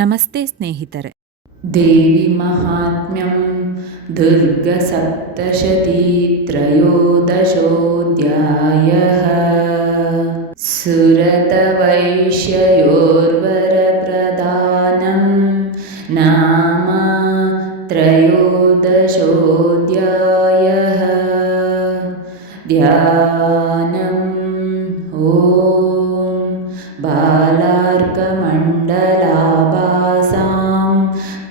ನಮಸ್ತೆ ಸ್ನೇಹಿತರೆ. ದೇವಿ ಮಹಾತ್ಮ್ಯಂ ದುರ್ಗಸಪ್ತಶತಿ ತ್ರಯೋದಶೋऽಧ್ಯಾಯಃ ಸುರತವೈಶ್ಯಯೋರ್ವರಪ್ರದಾನಂ ನಾಮ ತ್ರಯೋದಶೋऽಧ್ಯಾಯಃ ಧ್ಯಾನಂ ಓಂ ಬಾಲಾರ್ಕಮಂಡಲಾಭಾಸಾಂ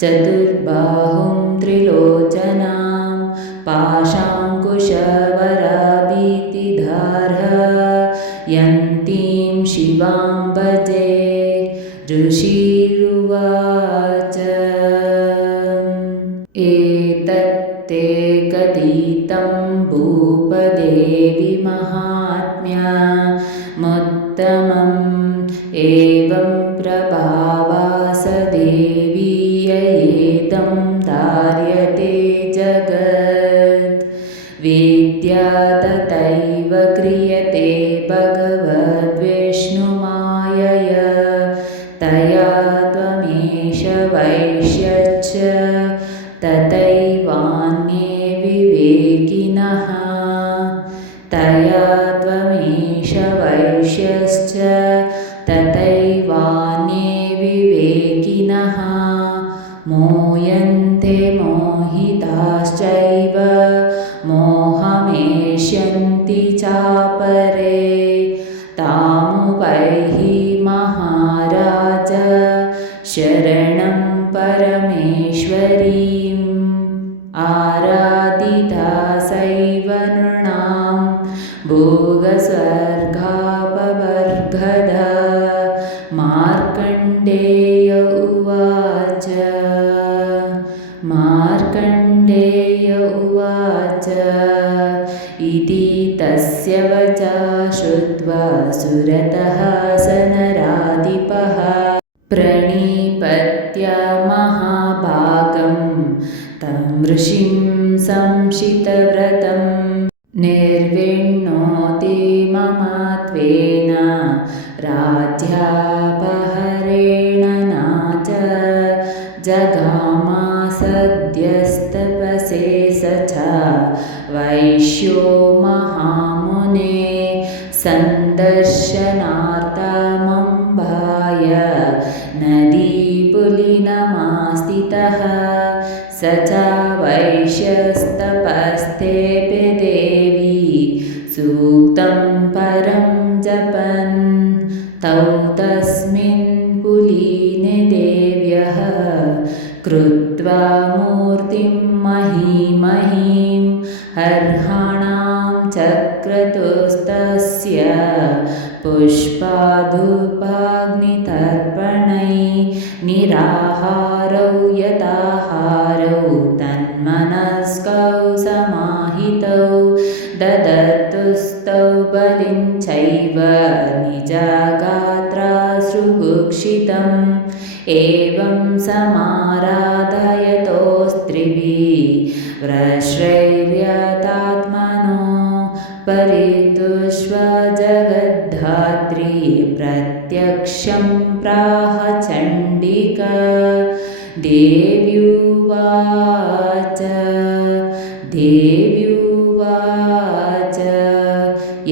ಚತುರ್ಬಾಹುಂ ತ್ರಿಲೋಚನಾಂ ಪಾಶಾಂಕುಶವರಾಭೀತಿಧಾರಯಂತೀಂ ಶಿವಾಂ ಭಜೆ. ಋಷಿರುವಾಚ ಏತತ್ತೇ ಕಥಿತಂ ಭೂಪದೇವಿ ಮಹಾತ್ಮ್ಯಮುತ್ತಮಂ ಏವಂ ಪ್ರಭಾವಾಸ ದೇವಿ ಯಯೇದಂ ಧಾರ್ಯತೆ ಜಗತ್ ವಿದ್ಯಾ ತಥೈವ ಕ್ರಿಯತೆ ಭಗವದ್ವಿಷ್ಣುಮಾಯಯ ತಯಾ ತ್ವಮೇಷ ವೈಶ್ಯಶ್ಚ ತಥೈವಾನ್ಯೇ ವಿವೇಕಿನಃ ತಯಾ ತ್ವಮೇಷ ವೈಶ್ಯಶ್ಚ ತಥೈವಾನ್ಯೇ ವಿವೇಕಿನಃ ಮೋಯಂತೆ ಮೋಹಿತಾಶ್ಚೈವ ಮೋಹಮೇಷ್ಯಂತಿ ಚಾಪರೇ ತಾಮುಪೈಹಿ ಮಹಾರಾಜ ಶರಣಂ ಪರಮೇಶ್ವರೀಂ ಆರಾಧಿತಾ ಸೈವ ನೃಣಾಂ ಭೋಗಸ್ವರ್ಗಾಪವರ್ಗದ. ಮಾರ್ಕಂಡೇಯ ಉವಾಚ ಮಾರ್ಕಂಡೇಯ ಉವಾಚ ಇತಿ ತಸ್ಯ ವಚಃ ಶ್ರುತ್ವಾ ಸುರತಃ ಸ ನರಾಧಿಪಃ ಪ್ರಣಿಪತ್ಯ ಮಹಾಭಾಗಂ तं ಋಷಿಂ ಸಂಶಿತವ್ರತಂ ನಿರ್ವಿಣ್ಣೋತಿ ಮಮ ತ್ವೇನ ರಾಜ್ಯಾಪಹರೇಣ ನಾಚ ಜಗಾಮ ಸದ್ಯಸ್ತಪಸೇ ಸ ಚ ವೈಶ್ಯೋ ಮಹಾಮುನೆ ಸಂದರ್ಶನಾರ್ಥಮಂಬಾಯ ನದೀಪುಲಿನಮಾಸ್ಥಿತಃ स च वैश्यस्तपस्तेऽपि देवी सूक्तं परं जपन् तौ तस्मिन् पुलिने देव्यः कृत्वा मूर्तिं महीमहीं अर्हाणां चक्रतुस्तस्य पुष्पाधूपाग्नितर्पणै निराहारौ यताहारौ तन्मनस्कौ समाहितौ ददतुस्तौ बलिं चैव निजगात्राश्रुभुक्षितम् एवं समाराधयतोस्त्रिभिः व्रश्रैर्यतात्मनो परितुष्व जगद्धात्री प्रत्यक्षं प्राह चण्डिका. देव्युवाच देव्युवाच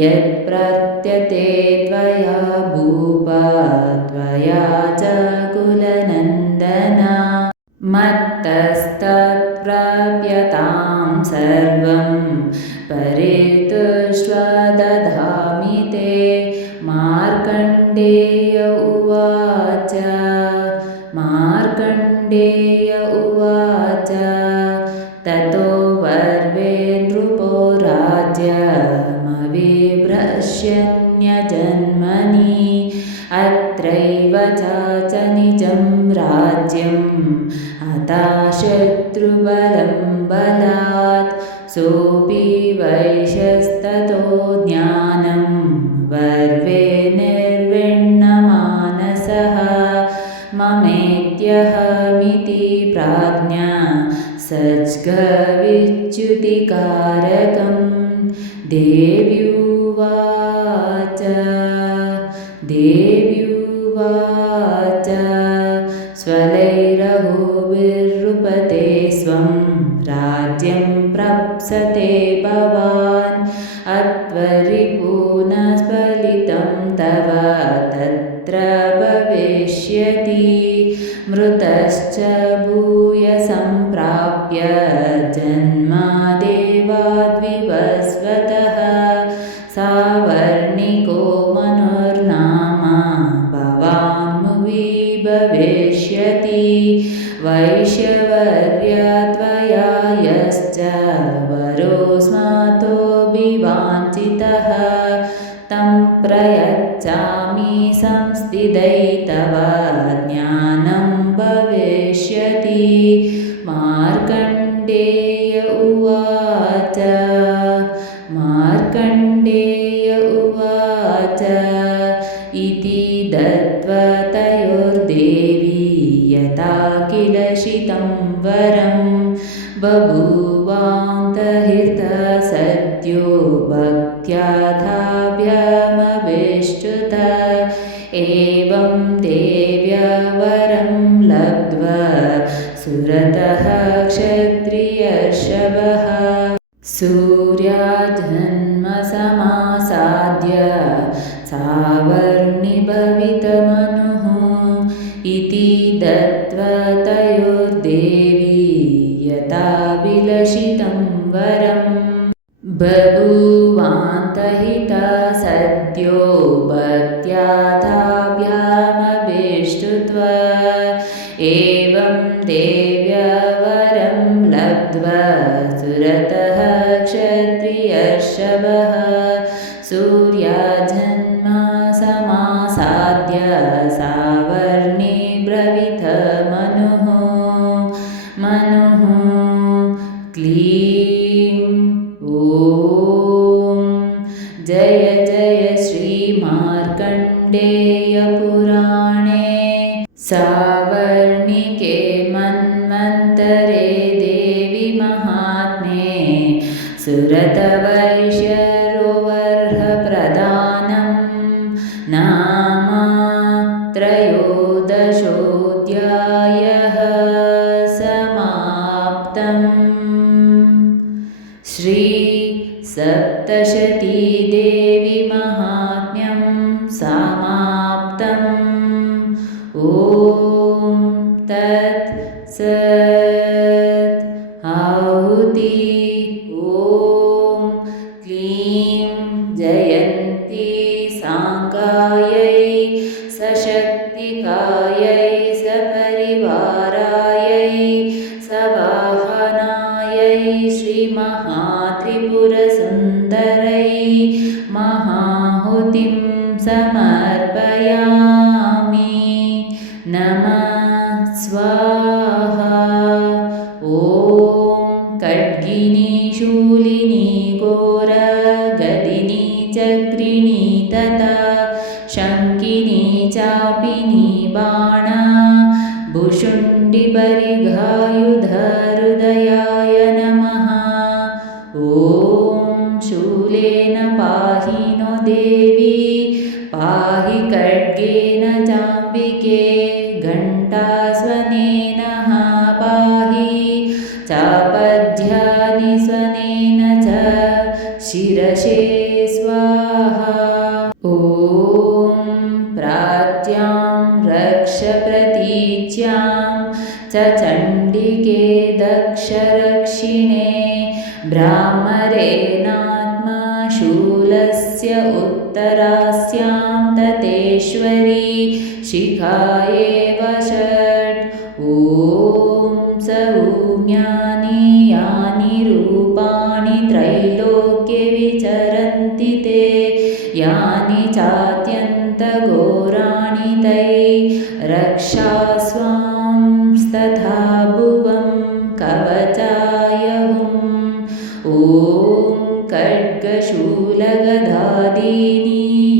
यत्प्रत्यते त्वया भूप त्वया च कुलनन्दन मत्तस्तत्प्राप्यतां सर्वं परितुष्व ददामि ते. मार्कण्डेय उवाच मार्कण्डेय उवाच ततो वर्वे नृपो राज्यमविभ्रश्यन्यजन्मनि अत्रैव च निजं राज्यम् हताशत्रुबलं बलात् सोऽपि वैश्यस्ततो ज्ञानं वर्वे निर्विण्णमानसः ममेत्यहमिति प्राज्ञा सज्जविच्युतिकारकं. देव्युवाच देव्युवाच स्वल रिपून् स्फलितं तव तत्र भविष्यति मृतश्च भूय सम्प्राप्य जन्मदेवाद्विवस्वतः सावर्णिको मनुर्नाम भवान्मुवि भविष्यति वैश्यवर्यत्वया यश्च वरोऽस्मतोऽभिवाञ्छितः तं प्रयच्छामि संस्थितै तव ज्ञानं भविष्यति मार्कण्डेय उवाच मार्कण्डेय उवाच इति दत्त्वा तयोर्देवी यथा किल शितं वरं बभूवान्तहितः सद्यो भक्त्याथाभ्यमभिष्टुत एवं देव्या वरं लब्ध्वा सुरतः क्षत्रियर्षभः सूर्याजन्मसमासाद्य सावर्णिभवितमनुः इति दत्त्वा तयोर्देवी यथाभिलषितं वरं बभूवान्तहितः सद्यो भक्त्याथाभ्यामभिष्टुत्वा एवं देव्या वरं लब्ध्वा सुरतः क्षत्रियर्षभः सूर्याजन्मसमासाद्य सावर्णिभ्रवित मनुः क्लीं ॐ जय जय श्रीमार्कण्डेयपुराणे सावर्णिके मन्वन्तरे देवी महात्म्ये सुरतवैश्यरोवर्हप्रदानं नाम त्रयोदशोऽध्यायः समाप्तम् श्री सप्तशती देवी महात्म्यं समाप्तम् ॐ तत् सत् आहुति ॐ क्लीं जयन्ती साङ्गायै सशक्तिकायै सपरिवारायै सवाहनायै श्रीमहात्रिपुरसुन्दरै महाहुतिं समर्पयामि नमः स्वाहा ॐ खड्गिनी शूलिनी घोरगदिनी चक्रिणी तथा शङ्किनी चापिनी बाण भुशुण्डिपरिघायुधहृदयाय नमः ॐ शूलेन पाहि नो देवी पाहि खड्गेन चाम्बिके घण्टास्वनेन पाहि चापद्यानि स्वनेन च शिरसे स्वाहा ॐ प्राच्यां रक्ष प्रतीच्यां च चण्डिके दक्षरक्षिणे भ्रामरेणात्मशूलस्य उत्तरास्यां ततेश्वरी शिखाये वषट् ॐ सौम्यानि यानि रूपाणि त्रैलोक्ये विचरन्ति ते यानि चात्यन्तघोराणि तै रक्षास्वांस्तथा भुवं कवचाय हुम् ॐ खड्गशूलगदादीनि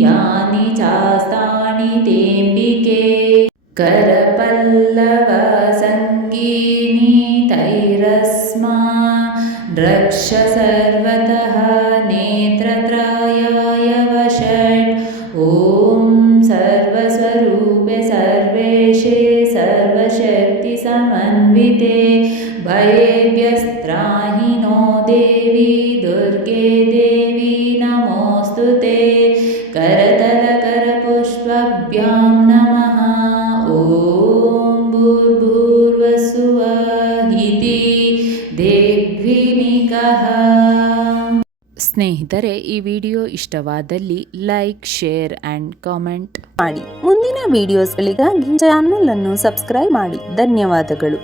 यानि चास्तानि तेऽम्बिके करपल्लवसङ्गीनि तैरस्मान् रक्ष सर्वतः नेत्रत्रायाय वषट् ॐ सर्वस्वरूपे सर्वेशे सर्वशक्तिसमन्विते भयेभ्यस्त्राहि नो देवी दुर्गे देवी नमोऽस्तु ಸ್ನೇಹಿತರೆ, ಈ ವಿಡಿಯೋ ಇಷ್ಟವಾದಲ್ಲಿ ಲೈಕ್, ಶೇರ್ ಆ್ಯಂಡ್ ಕಾಮೆಂಟ್ ಮಾಡಿ. ಮುಂದಿನ ವಿಡಿಯೋಸ್ಗಳಿಗಾಗಿ ಚಾನಲ್ ಅನ್ನು ಸಬ್ಸ್ಕ್ರೈಬ್ ಮಾಡಿ. ಧನ್ಯವಾದಗಳು.